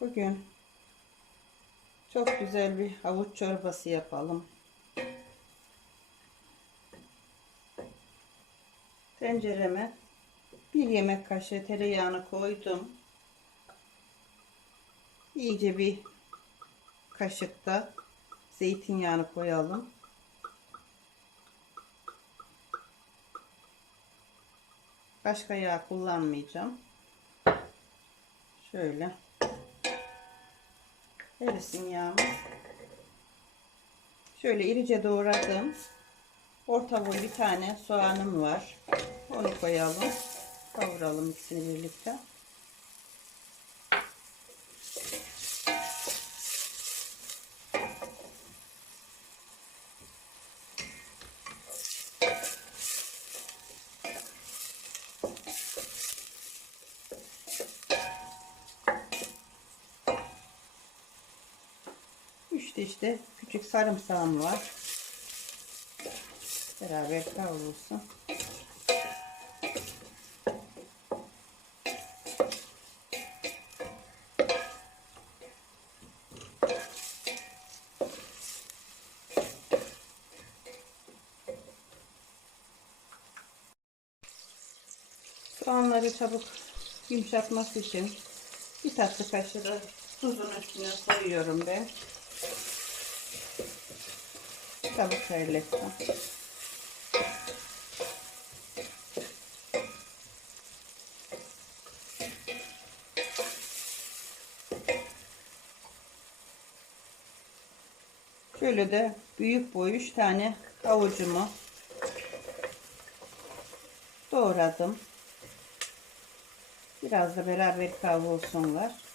Bugün çok güzel bir havuç çorbası yapalım. Tencereme bir yemek kaşığı tereyağını koydum. İyice bir kaşıkta zeytinyağını koyalım. Başka yağ kullanmayacağım. Şöyle. Erisin yağımız. Şöyle irice doğradım. Orta boy bir tane soğanım var. Onu koyalım. Kavuralım ikisini birlikte. Üçte işte küçük sarımsağım var. Beraber kavrulsun. Soğanları çabuk yumuşatması için bir tatlı kaşığı tuzun üstüne koyuyorum ben. Çabuk terletsin. Şöyle de büyük boy 3 tane havucumu doğradım. Biraz da beraber kavrulsunlar.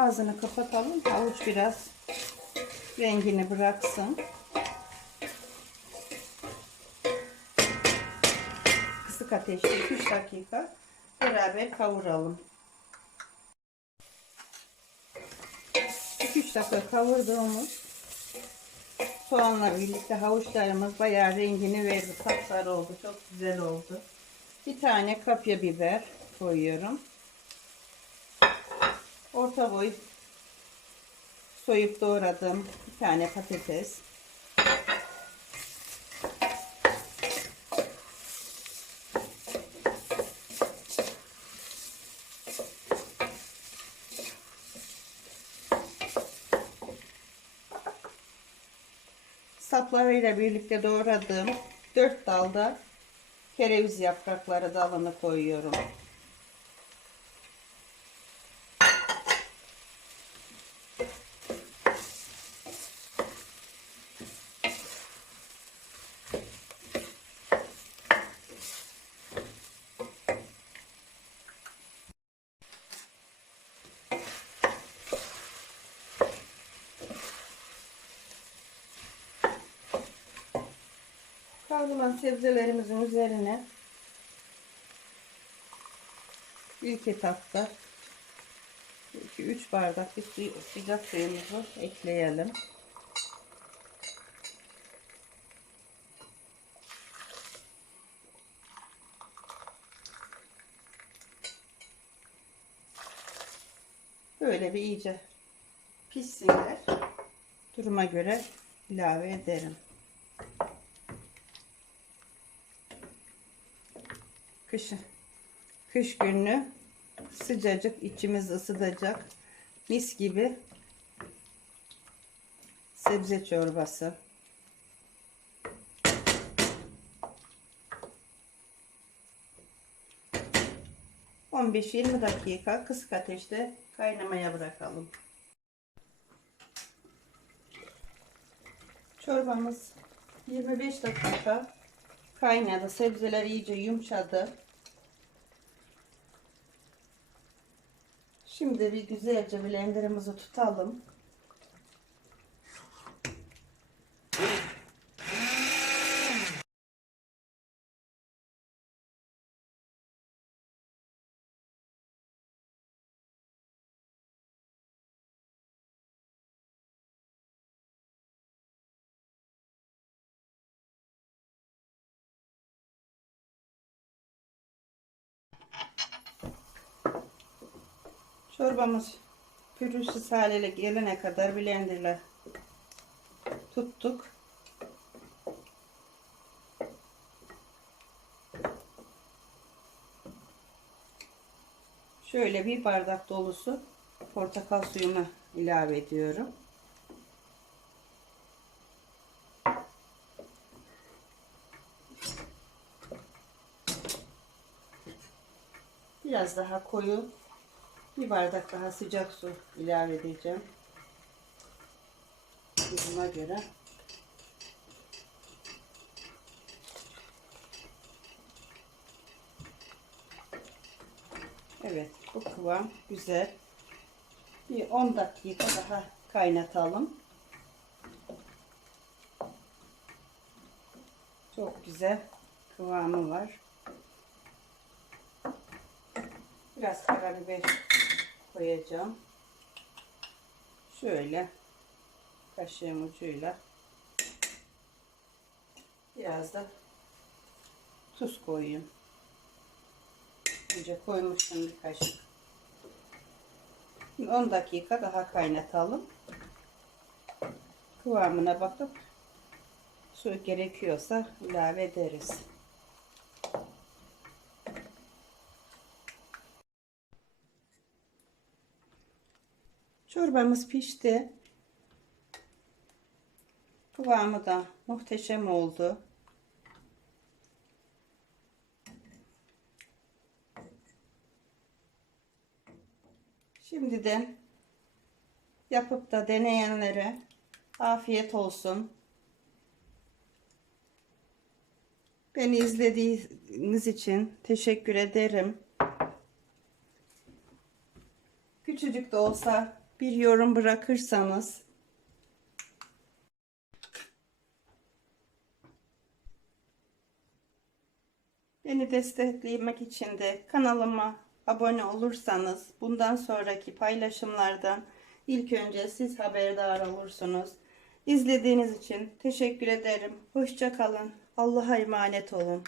Ağzını kapatalım. Havuç biraz rengini bıraksın. Kısık ateşte 3 dakika beraber kavuralım. 2-3 dakika kavurduğumuz soğanla birlikte havuçlarımız bayağı rengini verdi. Sapsarı oldu. Çok güzel oldu. Bir tane kapya biber koyuyorum. Orta boy soyup doğradım bir tane patates. Saplarıyla birlikte doğradığım 4 dalda kereviz yaprakları dalını koyuyorum. Kavrulan sebzelerimizin üzerine ilk etapta 2-3 bardak bir suyu, sıcak suyumuzu ekleyelim. Böyle bir iyice pişsinler. Duruma göre ilave ederim. Kış, kış günü sıcacık içimiz ısıtacak mis gibi sebze çorbası. On beş yirmi dakika kısık ateşte kaynamaya bırakalım. Çorbamız 25 dakika kaynadı. Sebzeler iyice yumuşadı. Şimdi bir güzelce blenderımızı tutalım. Çorbamız pürüzsüz hale gelene kadar blenderla tuttuk. Şöyle bir bardak dolusu portakal suyunu ilave ediyorum. Biraz daha koyu bir bardak daha sıcak su ilave edeceğim. Duruma göre. Evet bu kıvam güzel. Bir 10 dakika daha kaynatalım. Çok güzel kıvamı var. Biraz karabiber koyacağım. Şöyle kaşığım ucuyla biraz da tuz koyayım. Önce koymuştum bir kaşık. Şimdi 10 dakika daha kaynatalım. Kıvamına bakıp su gerekiyorsa ilave ederiz. Çorbamız pişti. Kıvamı da muhteşem oldu. Şimdiden yapıp da deneyenlere afiyet olsun. Beni izlediğiniz için teşekkür ederim. Küçücük de olsa bir yorum bırakırsanız beni desteklemek için de kanalıma abone olursanız bundan sonraki paylaşımlardan ilk önce siz haberdar olursunuz. İzlediğiniz için teşekkür ederim. Hoşça kalın. Allah'a emanet olun.